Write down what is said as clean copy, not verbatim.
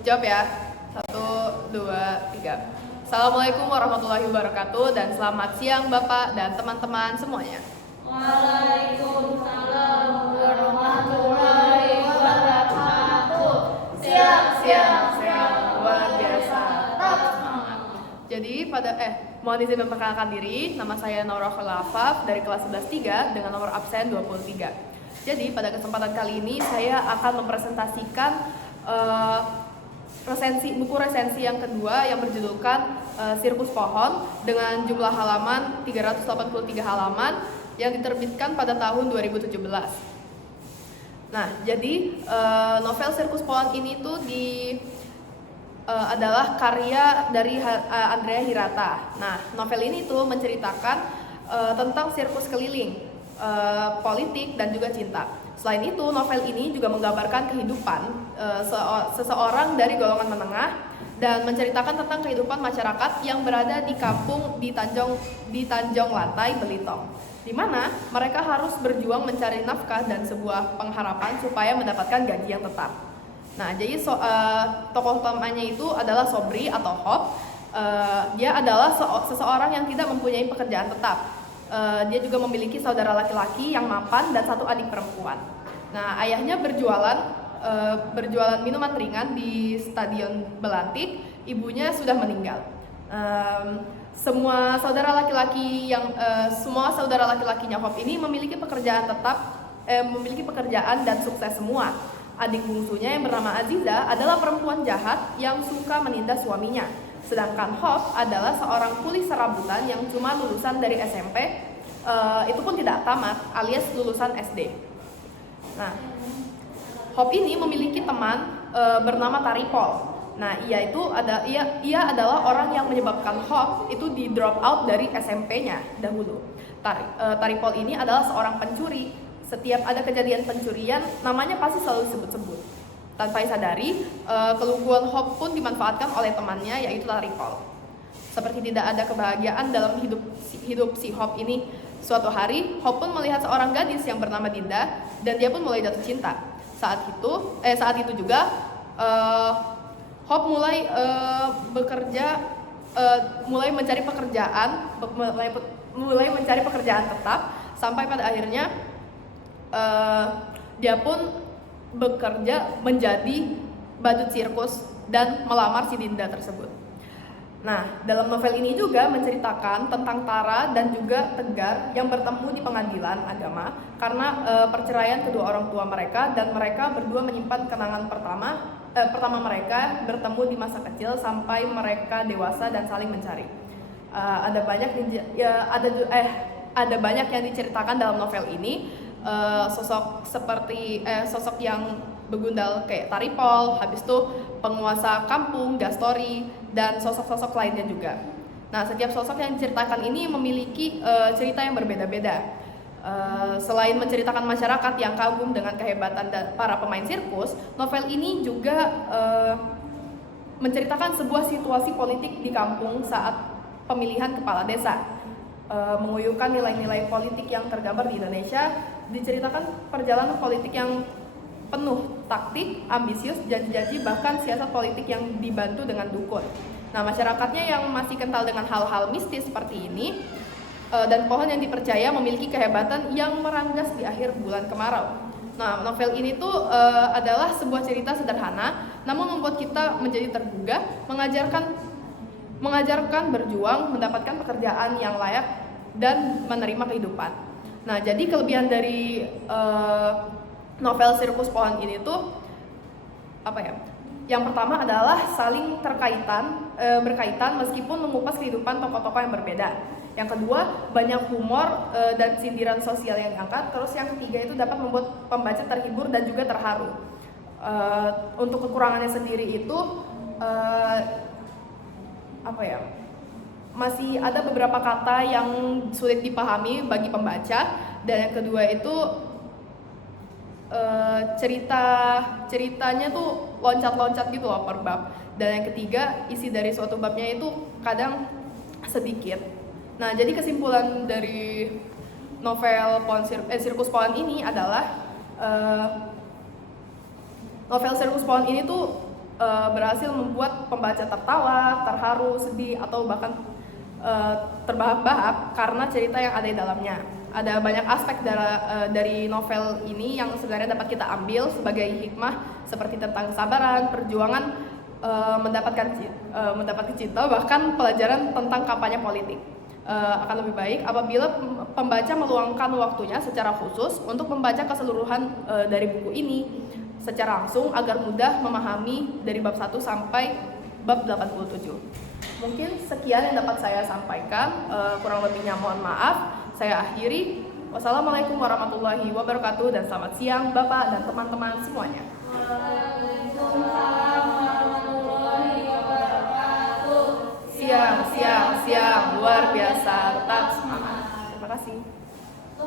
Jawab ya. 1, 2, 3. Assalamualaikum warahmatullahi wabarakatuh dan selamat siang Bapak dan teman-teman semuanya. Waalaikumsalam warahmatullahi wabarakatuh. Siap, luar biasa. Jadi mohon izin memperkenalkan diri. Nama saya Nora Khalafaf dari kelas 11-3 dengan nomor absen 23. Jadi pada kesempatan kali ini saya akan mempresentasikan buku resensi yang kedua yang berjudulkan Sirkus Pohon dengan jumlah halaman 383 halaman yang diterbitkan pada tahun 2017. Nah, jadi novel Sirkus Pohon ini tuh adalah karya dari Andrea Hirata. Nah, novel ini tuh menceritakan tentang sirkus keliling, politik dan juga cinta. Selain itu, novel ini juga menggambarkan kehidupan seseorang dari golongan menengah dan menceritakan tentang kehidupan masyarakat yang berada di kampung di Tanjung Lantai, Belitung, di mana mereka harus berjuang mencari nafkah dan sebuah pengharapan supaya mendapatkan gaji yang tetap. Nah, jadi tokoh utamanya itu adalah Sobri atau Hop. Dia adalah seseorang yang tidak mempunyai pekerjaan tetap. Dia juga memiliki saudara laki-laki yang mapan dan satu adik perempuan. Nah, ayahnya berjualan minuman ringan di Stadion Belantik. Ibunya sudah meninggal. Semua saudara laki-lakinya Hop ini memiliki pekerjaan dan sukses semua. Adik bungsunya yang bernama Aziza adalah perempuan jahat yang suka menindas suaminya. Sedangkan Hop adalah seorang kuli serabutan yang cuma lulusan dari SMP, itu pun tidak tamat, alias lulusan SD. Nah, Hop ini memiliki teman bernama Taripol. Nah, ia adalah orang yang menyebabkan Hop itu di drop out dari SMP-nya dahulu. Taripol ini adalah seorang pencuri. Setiap ada kejadian pencurian, namanya pasti selalu disebut-sebut. Tanpa disadari, keluguan Hop pun dimanfaatkan oleh temannya, yaitu Taripol. Seperti tidak ada kebahagiaan dalam hidup si Hop ini. Suatu hari, Hop pun melihat seorang gadis yang bernama Dinda, dan dia pun mulai jatuh cinta. Saat itu juga, Hop mulai mencari pekerjaan tetap, sampai pada akhirnya dia pun bekerja menjadi badut sirkus dan melamar si Dinda tersebut. Nah, dalam novel ini juga menceritakan tentang Tara dan juga Tegar yang bertemu di pengadilan agama karena perceraian kedua orang tua mereka, dan mereka berdua menyimpan kenangan pertama mereka bertemu di masa kecil sampai mereka dewasa dan saling mencari. Ada banyak yang diceritakan dalam novel ini. Sosok yang begundal kayak Taripol, habis itu penguasa kampung, Gastori, dan sosok-sosok lainnya juga. Nah, setiap sosok yang diceritakan ini memiliki cerita yang berbeda-beda. Selain menceritakan masyarakat yang kagum dengan kehebatan para pemain sirkus, novel ini juga menceritakan sebuah situasi politik di kampung saat pemilihan kepala desa. Menguyukan nilai-nilai politik yang tergambar di Indonesia, diceritakan perjalanan politik yang penuh taktik, ambisius, janji-janji, bahkan siasat politik yang dibantu dengan dukun. Nah, masyarakatnya yang masih kental dengan hal-hal mistis seperti ini, dan pohon yang dipercaya memiliki kehebatan yang meranggas di akhir bulan kemarau. Nah, novel ini tuh adalah sebuah cerita sederhana, namun membuat kita menjadi tergugah, mengajarkan berjuang, mendapatkan pekerjaan yang layak, dan menerima kehidupan. Nah, jadi kelebihan dari novel Sirkus Pohon ini tuh Yang pertama adalah saling berkaitan meskipun mengupas kehidupan tokoh-tokoh yang berbeda. Yang kedua, banyak humor dan sindiran sosial yang diangkat. Terus yang ketiga itu dapat membuat pembaca terhibur dan juga terharu. Untuk kekurangannya sendiri itu masih ada beberapa kata yang sulit dipahami bagi pembaca, dan yang kedua itu ceritanya tuh loncat-loncat gitu loh per bab, dan yang ketiga isi dari suatu babnya itu kadang sedikit. Nah, jadi kesimpulan dari novel Sirkus Pohon ini adalah novel Sirkus Pohon ini tuh berhasil membuat pembaca tertawa, terharu, sedih, atau bahkan terbahak-bahak karena cerita yang ada di dalamnya. Ada banyak aspek dari novel ini yang sebenarnya dapat kita ambil sebagai hikmah, seperti tentang kesabaran, perjuangan, mendapatkan cinta, bahkan pelajaran tentang kampanye politik. Akan lebih baik apabila pembaca meluangkan waktunya secara khusus untuk membaca keseluruhan dari buku ini secara langsung agar mudah memahami dari bab 1 sampai bab 87. Mungkin sekian yang dapat saya sampaikan, kurang lebihnya mohon maaf. Saya akhiri. Wassalamualaikum warahmatullahi wabarakatuh dan selamat siang Bapak dan teman-teman semuanya. Waalaikumsalam warahmatullahi wabarakatuh. Siang, luar biasa, tetap semangat.